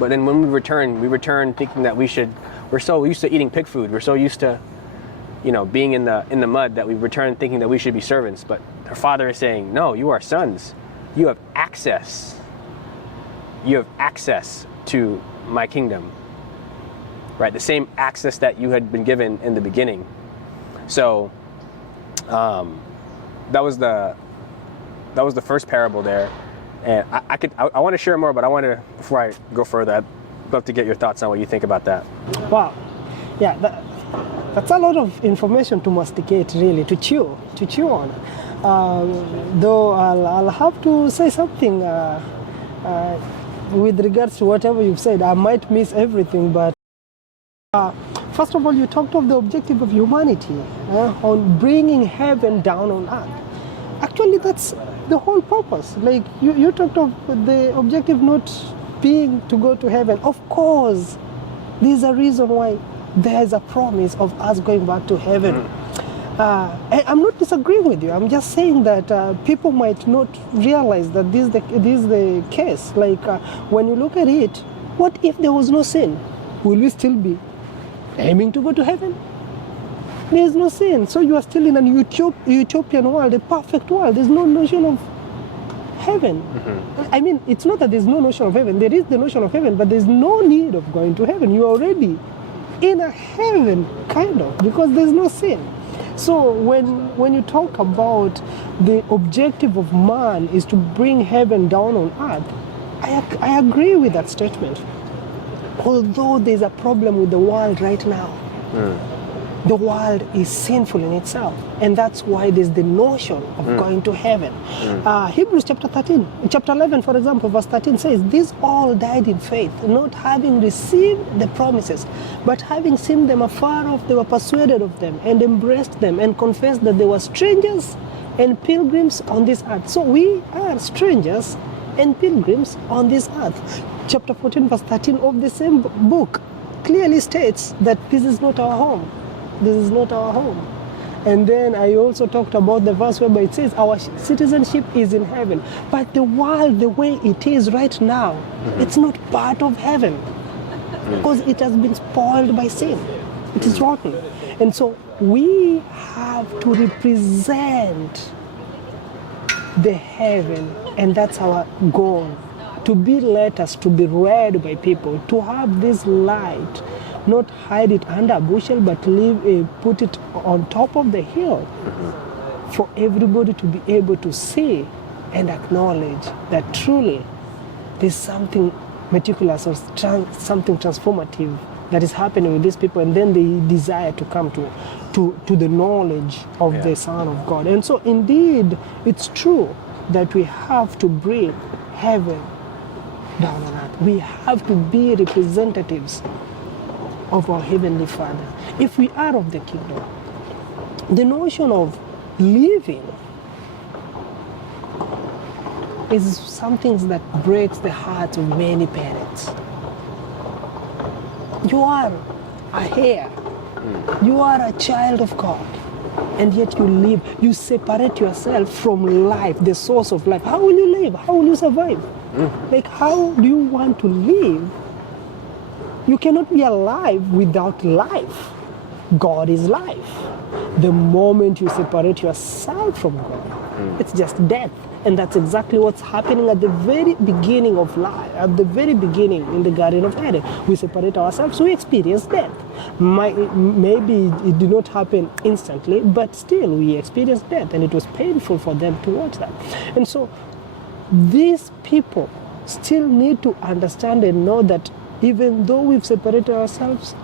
But then when we return thinking that we're so used to eating pig food. We're so used to, being in the mud that we return thinking that we should be servants. But our Father is saying, no, you are sons. You have access. You have access to my kingdom. Right? The same access that you had been given in the beginning. So that was the first parable there. And I want to share more, but before I go further, I'd love to get your thoughts on what you think about that. Wow. Yeah, that's a lot of information to masticate, really, to chew on. Though I'll have to say something with regards to whatever you've said. I might miss everything, but first of all, you talked of the objective of humanity on bringing heaven down on earth. Actually, that's the whole purpose. Like you talked of the objective not being to go to heaven. Of course, there's a reason why there's a promise of us going back to heaven. I'm not disagreeing with you. I'm just saying that people might not realize that this is the case. Like when you look at it, what if there was no sin? Will we still be aiming to go to heaven? There is no sin. So you are still in an utopian world, a perfect world. There's no notion of heaven. I mean, it's not that there's no notion of heaven. There is the notion of heaven, but there's no need of going to heaven. You are already in a heaven, kind of, because there's no sin. So when you talk about the objective of man is to bring heaven down on earth, I agree with that statement. Although there's a problem with the world right now. The world is sinful in itself, and that's why there's the notion of going to heaven. Hebrews chapter 11, for example, verse 13 says, "These all died in faith, not having received the promises, but having seen them afar off, they were persuaded of them and embraced them and confessed that they were strangers and pilgrims on this earth." So we are strangers and pilgrims on this earth. Chapter 14, verse 13 of the same book clearly states that this is not our home. This is not our home. And then I also talked about the verse whereby it says our citizenship is in heaven. But the world, the way it is right now, it's not part of heaven. Because it has been spoiled by sin. It is rotten. And so we have to represent the heaven, and that's our goal. To be letters, to be read by people, to have this light, not hide it under a bushel, but put it on top of the hill for everybody to be able to see and acknowledge that truly there's something meticulous or something transformative that is happening with these people, and then they desire to come to the knowledge of the Son of God. And so indeed, it's true that we have to bring heaven down on earth. We have to be representatives of our Heavenly Father. If we are of the kingdom, the notion of living is something that breaks the hearts of many parents. You are a heir. You are a child of God. And yet you separate yourself from life, the source of life. How will you live? How will you survive? Like, how do you want to live? You cannot be alive without life. God is life. The moment you separate yourself from God, it's just death. And that's exactly what's happening at the very beginning of life, at the very beginning in the Garden of Eden. We separate ourselves, so we experience death. Maybe it did not happen instantly, but still we experienced death, and it was painful for them to watch that. And so these people still need to understand and know that even though we've separated ourselves,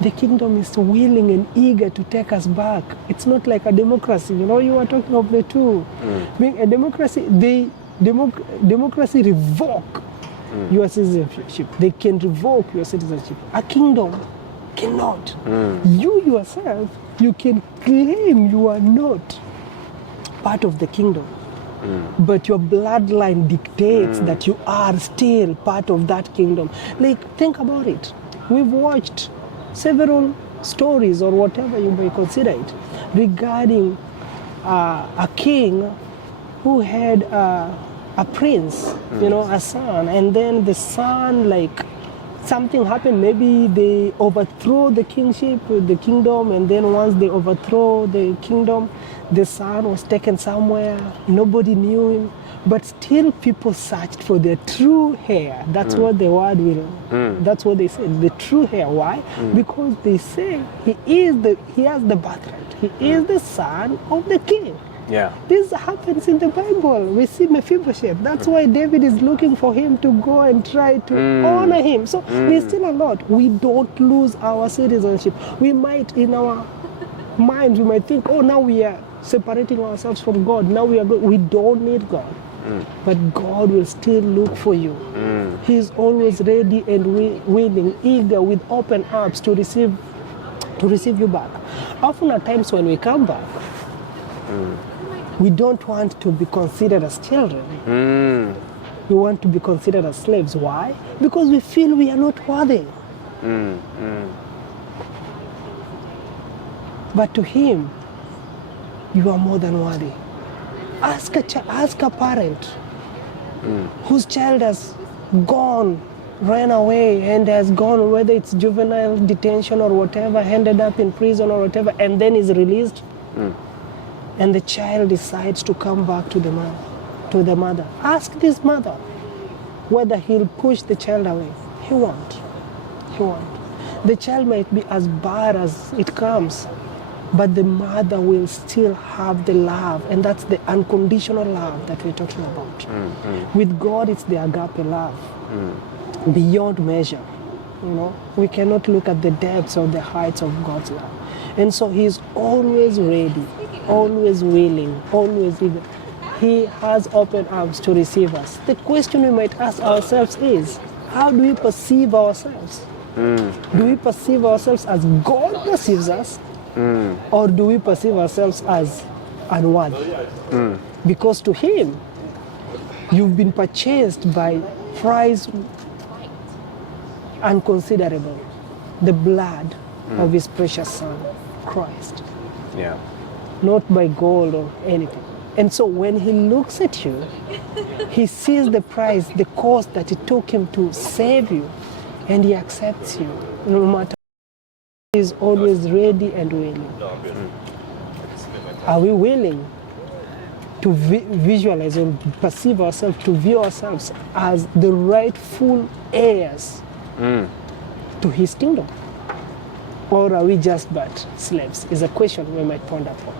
the kingdom is willing and eager to take us back. It's not like a democracy. You know, you were talking of the two. Being a democracy, democracy revoke your citizenship. They can revoke your citizenship. A kingdom cannot. You yourself, you can claim you are not part of the kingdom. But your bloodline dictates that you are still part of that kingdom. Like, think about it. We've watched several stories, or whatever you may consider it, regarding a king who had a a prince, a son, and then the son, like, something happened. Maybe they overthrow the kingdom, and then once they overthrow the kingdom, the son was taken somewhere. Nobody knew him, but still people searched for their true heir. That's what the word will. That's what they said. The true heir. Why? Because they say he has the birthright. He is the son of the king. Yeah. This happens in the Bible. We see Mephibosheth. That's why David is looking for him to go and try to honor him. So there's still a lot. We don't lose our citizenship. We might, in our minds, we might think, oh, now we are separating ourselves from God. Now we are good. We don't need God. But God will still look for you. He's always ready and willing, eager, with open arms to receive you back. Often at times when we come back, we don't want to be considered as children. We want to be considered as slaves. Why? Because we feel we are not worthy. But to him, you are more than worthy. Ask a parent whose child has ran away and has gone, whether it's juvenile detention or whatever, ended up in prison or whatever, and then is released. And the child decides to come back to the mother. Ask this mother whether he'll push the child away. He won't. The child might be as bad as it comes, but the mother will still have the love, and that's the unconditional love that we're talking about. With God, it's the agape love, beyond measure. We cannot look at the depths or the heights of God's love. And so he's always ready, always willing, always eager. He has open arms to receive us. The question we might ask ourselves is, how do we perceive ourselves? Do we perceive ourselves as God perceives us? Or do we perceive ourselves as unworthy? Because to him, you've been purchased by price unconsiderable, the blood of his precious son, Christ. Yeah. Not by gold or anything. And so when he looks at you, he sees the price, the cost that it took him to save you, and he accepts you, no matter. He is always ready and willing. Are we willing to visualize or perceive ourselves, to view ourselves as the rightful heirs to his kingdom? Or are we just but slaves? Is a question we might ponder upon.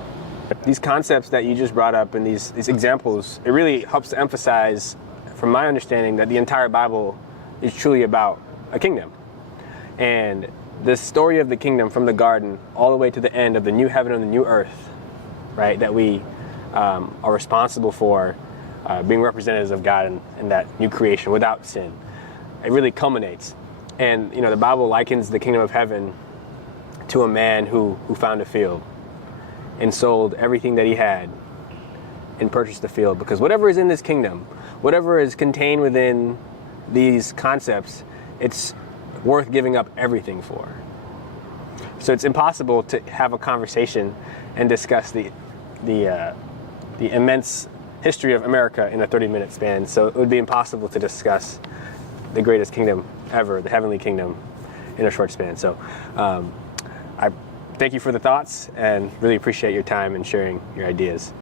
These concepts that you just brought up and these examples, it really helps to emphasize, from my understanding, that the entire Bible is truly about a kingdom. And the story of the kingdom, from the garden all the way to the end of the new heaven and the new earth, right, that we are responsible for being representatives of God in that new creation without sin, it really culminates. And the Bible likens the kingdom of heaven to a man who found a field and sold everything that he had and purchased the field. Because whatever is in this kingdom, whatever is contained within these concepts, it's worth giving up everything for. So it's impossible to have a conversation and discuss the immense history of America in a 30-minute span. So it would be impossible to discuss the greatest kingdom ever, the heavenly kingdom, in a short span. So I thank you for the thoughts and really appreciate your time and sharing your ideas.